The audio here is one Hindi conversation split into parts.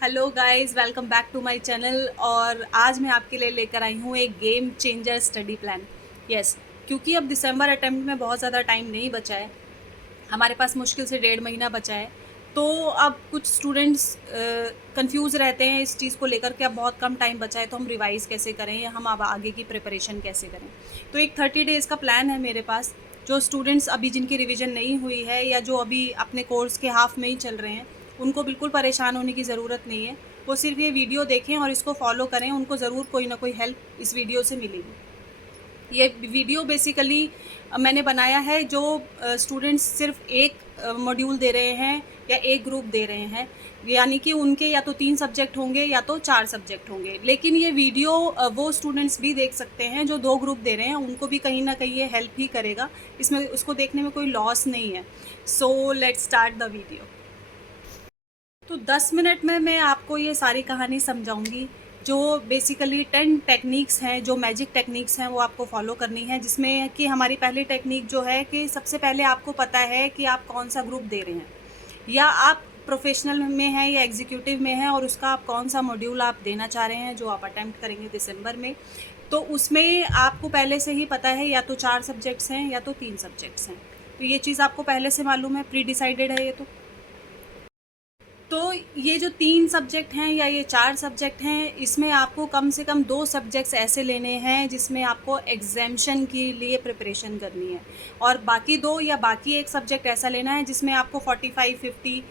Hello guys, welcome back to my channel. और आज मैं आपके लिए लेकर आई हूँ एक game changer study plan. Yes, क्योंकि अब दिसंबर अटेम्प्ट में बहुत ज़्यादा टाइम नहीं बचा है, हमारे पास मुश्किल से 1.5 महीना बचा है। तो अब कुछ स्टूडेंट्स कंफ्यूज रहते हैं इस चीज़ को लेकर के अब बहुत कम टाइम बचा है, तो हम रिवाइज़ कैसे करें या हम अब आगे की प्रिपरेशन कैसे करें। तो एक 30 डेज़ का प्लान है मेरे पास। जो स्टूडेंट्स अभी जिनकी रिवीजन नहीं हुई है या जो अभी अपने कोर्स के हाफ में ही चल रहे हैं, उनको बिल्कुल परेशान होने की ज़रूरत नहीं है। वो सिर्फ ये वीडियो देखें और इसको फॉलो करें, उनको ज़रूर कोई ना कोई हेल्प इस वीडियो से मिलेगी। ये वीडियो बेसिकली मैंने बनाया है जो स्टूडेंट्स सिर्फ एक मॉड्यूल दे रहे हैं या एक ग्रुप दे रहे हैं, यानी कि उनके या तो 3 सब्जेक्ट होंगे या तो 4 सब्जेक्ट होंगे। लेकिन ये वीडियो वो स्टूडेंट्स भी देख सकते हैं जो 2 ग्रुप दे रहे हैं, उनको भी कहीं ना कहीं ये हेल्प ही करेगा। इसमें उसको देखने में कोई लॉस नहीं है। So let's start the video. तो 10 मिनट में मैं आपको ये सारी कहानी समझाऊंगी। जो बेसिकली 10 टेक्निक्स हैं, जो मैजिक टेक्निक्स हैं, वो आपको फॉलो करनी है। जिसमें कि हमारी पहली टेक्निक जो है कि सबसे पहले आपको पता है कि आप कौन सा ग्रुप दे रहे हैं, या आप प्रोफेशनल में हैं या एग्जीक्यूटिव में हैं, और उसका आप कौन सा मॉड्यूल आप देना चाह रहे हैं जो आप अटेम्प्ट करेंगे दिसंबर में। तो उसमें आपको पहले से ही पता है या तो 4 सब्जेक्ट्स हैं या तो 3 सब्जेक्ट्स हैं। तो ये चीज़ आपको पहले से मालूम है, प्री डिसाइडेड है ये। तो ये जो 3 सब्जेक्ट हैं या ये 4 सब्जेक्ट हैं, इसमें आपको कम से कम 2 सब्जेक्ट्स ऐसे लेने हैं जिसमें आपको एग्जाम्शन के लिए प्रिपरेशन करनी है, और बाकी 2 या बाकी एक सब्जेक्ट ऐसा लेना है जिसमें आपको 45 50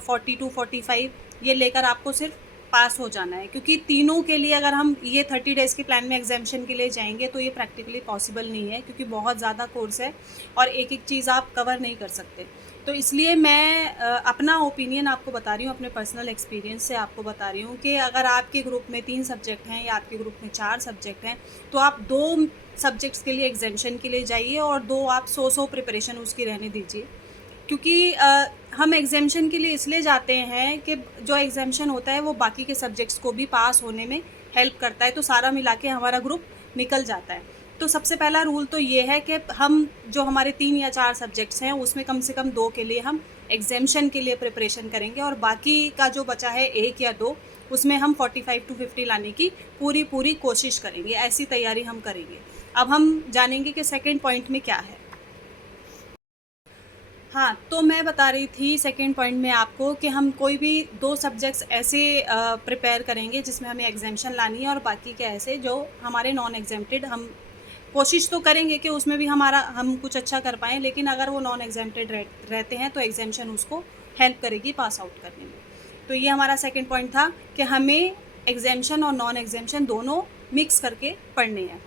42 45 ये लेकर आपको सिर्फ पास हो जाना है। क्योंकि तीनों के लिए अगर हम ये 30 डेज़ के प्लान में एग्जाम्शन के लिए जाएंगे तो ये प्रैक्टिकली पॉसिबल नहीं है, क्योंकि बहुत ज़्यादा कोर्स है और एक एक चीज़ आप कवर नहीं कर सकते। तो इसलिए मैं अपना ओपिनियन आपको बता रही हूँ, अपने पर्सनल एक्सपीरियंस से आपको बता रही हूँ कि अगर आपके ग्रुप में 3 सब्जेक्ट हैं या आपके ग्रुप में 4 सब्जेक्ट हैं, तो आप 2 सब्जेक्ट्स के लिए एग्जाम्शन के लिए जाइए और 2 आप 100 प्रिपरेशन उसकी रहने दीजिए। क्योंकि हम एग्जाम्शन के लिए इसलिए जाते हैं कि जो एग्जाम्शन होता है वो बाकी के सब्जेक्ट्स को भी पास होने में हेल्प करता है, तो सारा मिला के हमारा ग्रुप निकल जाता है। तो सबसे पहला रूल तो ये है कि हम जो हमारे 3 या 4 सब्जेक्ट्स हैं उसमें कम से कम 2 के लिए हम एग्जाम्शन के लिए प्रिपरेशन करेंगे, और बाकी का जो बचा है 1 या 2, उसमें हम 45 to 50 लाने की पूरी कोशिश करेंगे। ऐसी तैयारी हम करेंगे। अब हम जानेंगे कि सेकेंड पॉइंट में क्या है। हाँ, तो मैं बता रही थी सेकेंड पॉइंट में आपको कि हम कोई भी 2 सब्जेक्ट्स ऐसे प्रिपेयर करेंगे जिसमें हमें एग्जाम्शन लानी है, और बाकी के ऐसे जो हमारे नॉन एग्जेम्प्टेड, हम कोशिश तो करेंगे कि उसमें भी हम कुछ अच्छा कर पाएँ, लेकिन अगर वो नॉन एग्जेम्प्टेड रहते हैं तो एग्जाम्शन उसको हेल्प करेगी पास आउट करने में। तो ये हमारा सेकेंड पॉइंट था कि हमें एग्जाम्शन और नॉन एग्जाम्शन दोनों मिक्स करके पढ़ने हैं।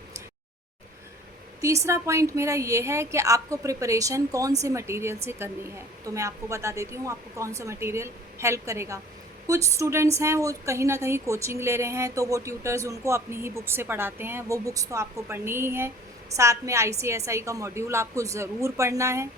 तीसरा पॉइंट मेरा ये है कि आपको प्रिपरेशन कौन से मटेरियल से करनी है। तो मैं आपको बता देती हूँ आपको कौन सा मटेरियल हेल्प करेगा। कुछ स्टूडेंट्स हैं वो कहीं ना कहीं कोचिंग ले रहे हैं, तो वो ट्यूटर्स उनको अपनी ही बुक से पढ़ाते हैं। वो बुक्स तो आपको पढ़नी ही है। साथ में ICSI का मॉड्यूल आपको ज़रूर पढ़ना है,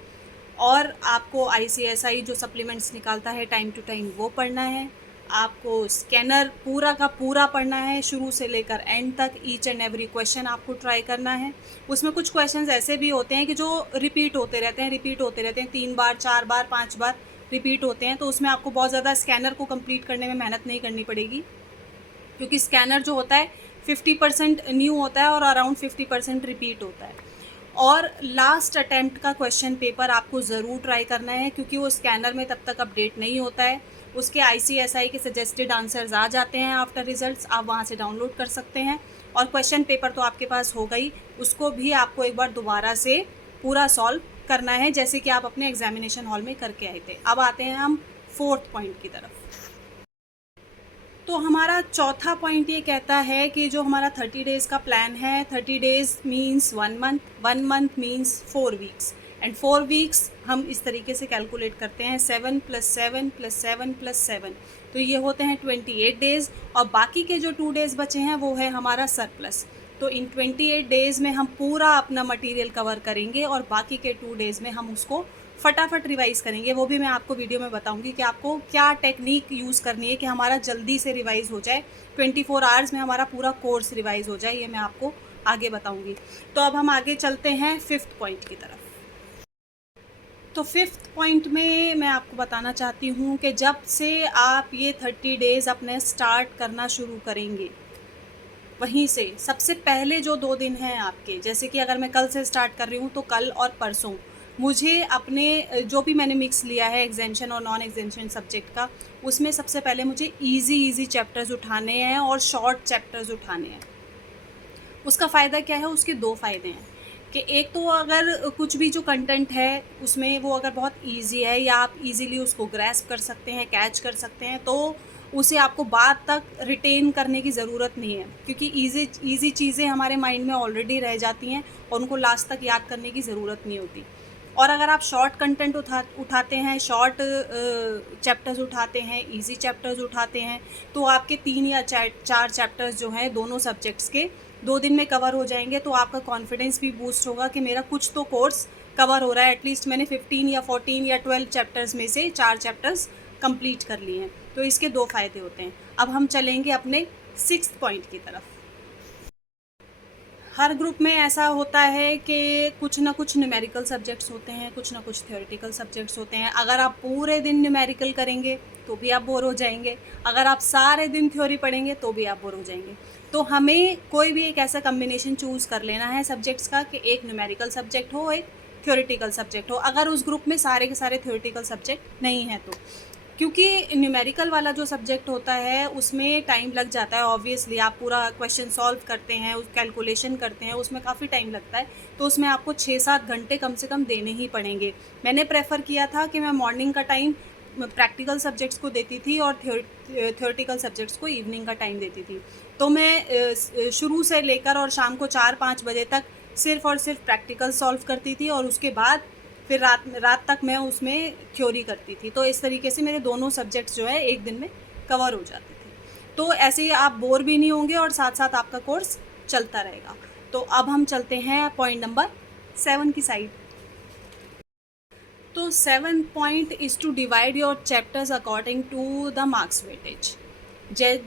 और आपको ICSI जो सप्लीमेंट्स निकालता है टाइम टू टाइम वो पढ़ना है। आपको स्कैनर पूरा का पूरा पढ़ना है, शुरू से लेकर एंड तक। ईच एंड एवरी क्वेश्चन आपको ट्राई करना है। उसमें कुछ क्वेश्चंस ऐसे भी होते हैं कि जो रिपीट होते रहते हैं 3 बार 4 बार 5 बार रिपीट होते हैं। तो उसमें आपको बहुत ज़्यादा स्कैनर को कंप्लीट करने में मेहनत नहीं करनी पड़ेगी, क्योंकि स्कैनर जो होता है 50% न्यू होता है और अराउंड 50% रिपीट होता है। और लास्ट अटैम्प्ट का क्वेश्चन पेपर आपको ज़रूर ट्राई करना है, क्योंकि वो स्कैनर में तब तक अपडेट नहीं होता है। उसके ICSI के सजेस्टेड आंसर्स आ जाते हैं आफ्टर रिजल्ट्स, आप वहाँ से डाउनलोड कर सकते हैं। और क्वेश्चन पेपर तो आपके पास हो गई, उसको भी आपको एक बार दोबारा से पूरा सॉल्व करना है, जैसे कि आप अपने एग्जामिनेशन हॉल में करके आए थे। अब आते हैं हम फोर्थ पॉइंट की तरफ। तो हमारा चौथा पॉइंट ये कहता है कि जो हमारा 30 डेज़ का प्लान है, 30 days means 1 month, 1 month means 4 weeks, and 4 weeks हम इस तरीके से कैलकुलेट करते हैं 7 + 7 + 7 + 7, तो ये होते हैं 28 डेज़। और बाकी के जो 2 डेज़ बचे हैं वो है हमारा सरप्लस। तो इन 28 डेज़ में हम पूरा अपना मटेरियल कवर करेंगे, और बाकी के 2 डेज़ में हम उसको फटाफट रिवाइज़ करेंगे। वो भी मैं आपको वीडियो में बताऊंगी कि आपको क्या टेक्निक यूज़ करनी है कि हमारा जल्दी से रिवाइज़ हो जाए, 24 आवर्स में हमारा पूरा कोर्स रिवाइज़ हो जाए। ये मैं आपको आगे बताऊंगी। तो अब हम आगे चलते हैं 5th पॉइंट की तरफ। तो फिफ्थ पॉइंट में मैं आपको बताना चाहती हूँ कि जब से आप ये 30 डेज़ अपने स्टार्ट करना शुरू करेंगे, वहीं से सबसे पहले जो 2 दिन हैं आपके, जैसे कि अगर मैं कल से स्टार्ट कर रही हूँ तो कल और परसों मुझे अपने जो भी मैंने मिक्स लिया है एग्ज़ाम्शन और नॉन एग्ज़ाम्शन सब्जेक्ट का, उसमें सबसे पहले मुझे ईज़ी चैप्टर्स उठाने हैं और शॉर्ट चैप्टर्स उठाने हैं। उसका फ़ायदा क्या है? उसके 2 फ़ायदे हैं कि एक तो अगर कुछ भी जो कंटेंट है उसमें वो अगर बहुत ईज़ी है या आप ईज़िली उसको ग्रैस्प कर सकते हैं, कैच कर सकते हैं, तो उसे आपको बाद तक रिटेन करने की ज़रूरत नहीं है, क्योंकि ईज़ी चीज़ें हमारे माइंड में ऑलरेडी रह जाती हैं और उनको लास्ट तक याद करने की ज़रूरत नहीं होती। और अगर आप शॉर्ट कंटेंट उठाते हैं, शॉर्ट चैप्टर्स उठाते हैं, ईज़ी चैप्टर्स उठाते हैं, तो आपके 3 या 4 चैप्टर्स जो हैं दोनों सब्जेक्ट्स के 2 दिन में कवर हो जाएंगे। तो आपका कॉन्फिडेंस भी बूस्ट होगा कि मेरा कुछ तो कोर्स कवर हो रहा है, एटलीस्ट मैंने 15 या 14 या 12 चैप्टर्स में से 4 चैप्टर्स कंप्लीट कर लिए हैं। तो इसके 2 फ़ायदे होते हैं। अब हम चलेंगे अपने 6th पॉइंट की तरफ। हर ग्रुप में ऐसा होता है कि कुछ ना कुछ न्यूमेरिकल सब्जेक्ट्स होते हैं, कुछ ना कुछ थ्योरेटिकल सब्जेक्ट्स होते हैं। अगर आप पूरे दिन न्यूमेरिकल करेंगे तो भी आप बोर हो जाएंगे, अगर आप सारे दिन थ्योरी पढ़ेंगे तो भी आप बोर हो जाएंगे। तो हमें कोई भी एक ऐसा कम्बिनेशन चूज़ कर लेना है सब्जेक्ट्स का कि एक न्यूमेरिकल सब्जेक्ट हो, एक थ्योरेटिकल सब्जेक्ट हो, अगर उस ग्रुप में सारे के सारे थ्योरेटिकल सब्जेक्ट नहीं हैं तो। क्योंकि न्यूमेरिकल वाला जो सब्जेक्ट होता है उसमें टाइम लग जाता है, ऑब्वियसली आप पूरा क्वेश्चन सॉल्व करते हैं, उस कैलकुलेशन करते हैं, उसमें काफ़ी टाइम लगता है, तो उसमें आपको 6-7 घंटे कम से कम देने ही पड़ेंगे। मैंने प्रेफर किया था कि मैं मॉर्निंग का टाइम प्रैक्टिकल सब्जेक्ट्स को देती थी और थ्योरेटिकल सब्जेक्ट्स को इवनिंग का टाइम देती थी। तो मैं शुरू से लेकर और शाम को 4-5 बजे तक सिर्फ़ और सिर्फ प्रैक्टिकल सॉल्व करती थी और उसके बाद फिर रात तक मैं उसमें थ्योरी करती थी। तो इस तरीके से मेरे दोनों सब्जेक्ट्स जो है एक दिन में कवर हो जाते थे। तो ऐसे ही आप बोर भी नहीं होंगे और साथ साथ आपका कोर्स चलता रहेगा। तो अब हम चलते हैं पॉइंट नंबर 7 की साइड। तो 7 point is to divide your chapters according to the marks weightage.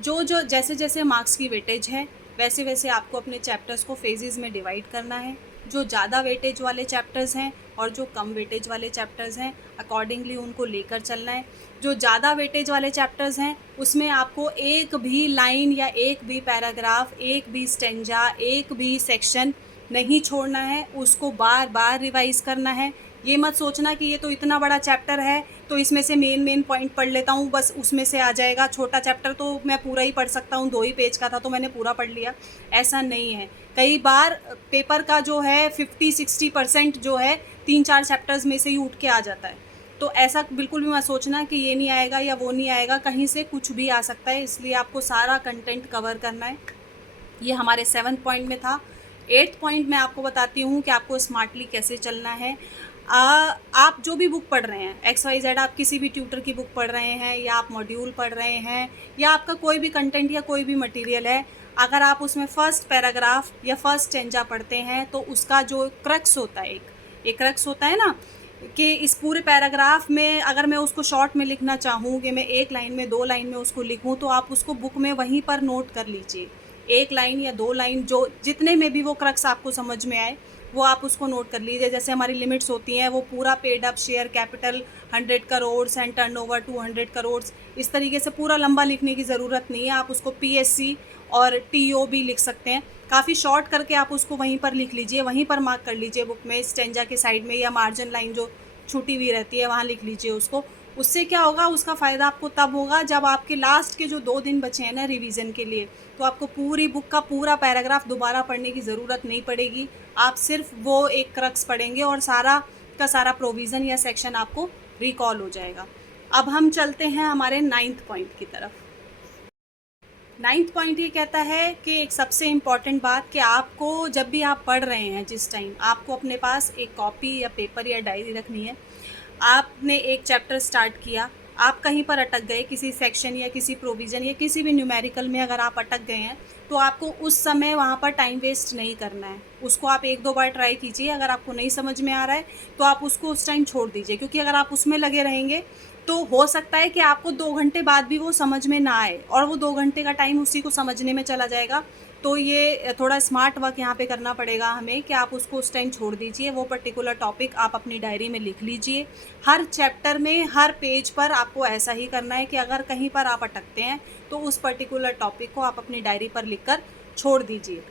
जो जैसे जैसे मार्क्स की वेटेज है वैसे वैसे आपको अपने चैप्टर्स को फेजेज़ में डिवाइड करना है। जो ज़्यादा वेटेज वाले चैप्टर्स हैं और जो कम वेटेज वाले चैप्टर्स हैं अकॉर्डिंगली उनको लेकर चलना है। जो ज़्यादा वेटेज वाले चैप्टर्स हैं उसमें आपको एक भी लाइन या एक भी पैराग्राफ, एक भी स्टेंजा, एक भी सेक्शन नहीं छोड़ना है, उसको बार बार रिवाइज़ करना है। ये मत सोचना कि ये तो इतना बड़ा चैप्टर है तो इसमें से मेन पॉइंट पढ़ लेता हूँ, बस उसमें से आ जाएगा। छोटा चैप्टर तो मैं पूरा ही पढ़ सकता हूँ, 2 ही पेज का था तो मैंने पूरा पढ़ लिया, ऐसा नहीं है। कई बार पेपर का जो है 50-60% जो है 3-4 चैप्टर्स में से ही उठ के आ जाता है। तो ऐसा बिल्कुल भी मत सोचना कि ये नहीं आएगा या वो नहीं आएगा, कहीं से कुछ भी आ सकता है, इसलिए आपको सारा कंटेंट कवर करना है। ये हमारे 7 पॉइंट में था। 8th पॉइंट मैं आपको बताती हूँ कि आपको स्मार्टली कैसे चलना है। आप जो भी बुक पढ़ रहे हैं XYZ, आप किसी भी ट्यूटर की बुक पढ़ रहे हैं या आप मॉड्यूल पढ़ रहे हैं या आपका कोई भी कंटेंट या कोई भी मटेरियल है, अगर आप उसमें फ़र्स्ट पैराग्राफ या फर्स्ट स्टेंजा पढ़ते हैं तो उसका जो क्रक्स होता है, एक क्रक्स होता है ना, कि इस पूरे पैराग्राफ में अगर मैं उसको शॉर्ट में लिखना चाहूँ कि मैं 1 लाइन में 2 लाइन में उसको लिखूँ, तो आप उसको बुक में वहीं पर नोट कर लीजिए। 1 लाइन या 2 लाइन, जो जितने में भी वो क्रक्स आपको समझ में आए वो आप उसको नोट कर लीजिए। जैसे हमारी लिमिट्स होती हैं, वो पूरा paid up share capital 100 crore and turnover 200 crore, इस तरीके से पूरा लंबा लिखने की ज़रूरत नहीं है। आप उसको PSC और TO भी लिख सकते हैं, काफ़ी शॉर्ट करके आप उसको वहीं पर लिख लीजिए, वहीं पर मार्क कर लीजिए बुक में, स्टेंजा के साइड में, या मार्जिन लाइन जो छूटी हुई रहती है वहाँ लिख लीजिए उसको। उससे क्या होगा, उसका फ़ायदा आपको तब होगा जब आपके लास्ट के जो 2 दिन बचे हैं ना रिवीजन के लिए, तो आपको पूरी बुक का पूरा पैराग्राफ दोबारा पढ़ने की ज़रूरत नहीं पड़ेगी। आप सिर्फ वो एक क्रक्स पढ़ेंगे और सारा का सारा प्रोविज़न या सेक्शन आपको रिकॉल हो जाएगा। अब हम चलते हैं हमारे 9th पॉइंट की तरफ। 9th पॉइंट ये कहता है कि एक सबसे इम्पॉर्टेंट बात कि आपको जब भी आप पढ़ रहे हैं, जिस टाइम आपको अपने पास एक कॉपी या पेपर या डायरी रखनी है। आपने एक चैप्टर स्टार्ट किया, आप कहीं पर अटक गए, किसी सेक्शन या किसी प्रोविज़न या किसी भी न्यूमेरिकल में अगर आप अटक गए हैं, तो आपको उस समय वहाँ पर टाइम वेस्ट नहीं करना है। उसको आप 1-2 बार ट्राई कीजिए, अगर आपको नहीं समझ में आ रहा है तो आप उसको उस टाइम छोड़ दीजिए, क्योंकि अगर आप उसमें लगे रहेंगे तो हो सकता है कि आपको 2 घंटे बाद भी वो समझ में ना आए और वो 2 घंटे का टाइम उसी को समझने में चला जाएगा। तो ये थोड़ा स्मार्ट वर्क यहाँ पे करना पड़ेगा हमें कि आप उसको उस टाइम छोड़ दीजिए, वो पर्टिकुलर टॉपिक आप अपनी डायरी में लिख लीजिए। हर चैप्टर में, हर पेज पर आपको ऐसा ही करना है कि अगर कहीं पर आप अटकते हैं, तो उस पर्टिकुलर टॉपिक को आप अपनी डायरी पर लिख कर छोड़ दीजिए।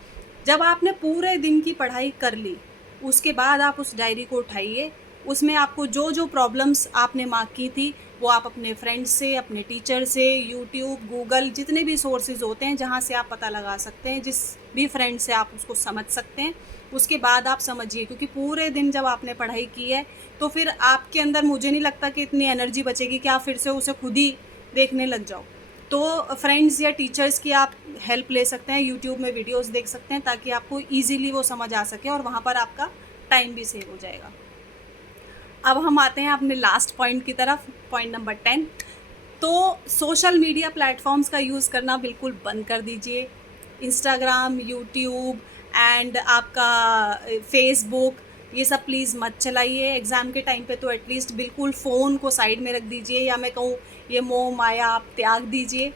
जब आपने पूरे दिन की पढ़ाई कर ली, उसके बाद आप उस डायरी को उठाइए, उसमें आपको जो प्रॉब्लम्स आपने मार्क की थी, वो आप अपने फ्रेंड्स से, अपने टीचर से, यूट्यूब, गूगल, जितने भी सोर्सेज होते हैं जहाँ से आप पता लगा सकते हैं, जिस भी फ्रेंड से आप उसको समझ सकते हैं, उसके बाद आप समझिए। क्योंकि पूरे दिन जब आपने पढ़ाई की है, तो फिर आपके अंदर मुझे नहीं लगता कि इतनी एनर्जी बचेगी कि आप फिर से उसे खुद ही देखने लग जाओ। तो फ्रेंड्स या टीचर्स की आप हेल्प ले सकते हैं, यूट्यूब में वीडियोज़ देख सकते हैं, ताकि आपको ईज़िली वो समझ आ सके और वहाँ पर आपका टाइम भी सेव हो जाएगा। अब हम आते हैं अपने लास्ट पॉइंट की तरफ, पॉइंट नंबर 10। तो सोशल मीडिया प्लेटफॉर्म्स का यूज़ करना बिल्कुल बंद कर दीजिए। इंस्टाग्राम, यूट्यूब एंड आपका फेसबुक, ये सब प्लीज़ मत चलाइए। एग्ज़ाम के टाइम पे तो एटलीस्ट बिल्कुल फ़ोन को साइड में रख दीजिए, या मैं कहूँ ये मोह माया आप त्याग दीजिए।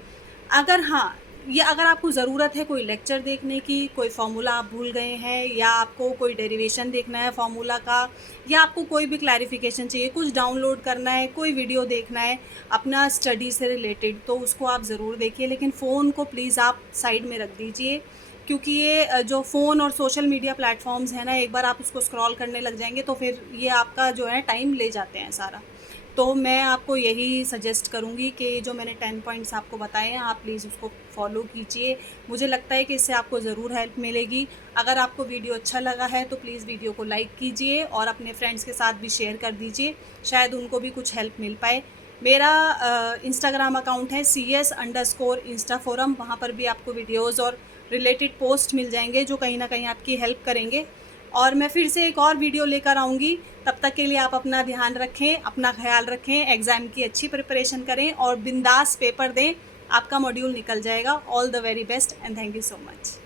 अगर हाँ, ये अगर आपको ज़रूरत है कोई लेक्चर देखने की, कोई फ़ॉर्मूला आप भूल गए हैं, या आपको कोई डेरिवेशन देखना है फ़ॉर्मूला का, या आपको कोई भी क्लैरिफिकेशन चाहिए, कुछ डाउनलोड करना है, कोई वीडियो देखना है अपना स्टडी से रिलेटेड, तो उसको आप ज़रूर देखिए। लेकिन फ़ोन को प्लीज़ आप साइड में रख दीजिए, क्योंकि ये जो फ़ोन और सोशल मीडिया प्लेटफॉर्म्स हैं ना, एक बार आप उसको स्क्रॉल करने लग जाएंगे तो फिर ये आपका जो है टाइम ले जाते हैं सारा। तो मैं आपको यही सजेस्ट करूँगी कि जो मैंने 10 पॉइंट्स आपको बताए हैं, आप प्लीज़ उसको फॉलो कीजिए। मुझे लगता है कि इससे आपको ज़रूर हेल्प मिलेगी। अगर आपको वीडियो अच्छा लगा है तो प्लीज़ वीडियो को लाइक कीजिए और अपने फ्रेंड्स के साथ भी शेयर कर दीजिए, शायद उनको भी कुछ हेल्प मिल पाए। मेरा इंस्टाग्राम अकाउंट है CS_Instaforum, वहाँ पर भी आपको वीडियोज़ और रिलेटेड पोस्ट मिल जाएंगे जो कहीं ना कहीं आपकी हेल्प करेंगे। और मैं फिर से एक और वीडियो लेकर आऊँगी। तब तक के लिए आप अपना ध्यान रखें, अपना ख्याल रखें, एग्ज़ाम की अच्छी प्रिपरेशन करें और बिंदास पेपर दें। आपका मॉड्यूल निकल जाएगा। All the very best and thank you so much.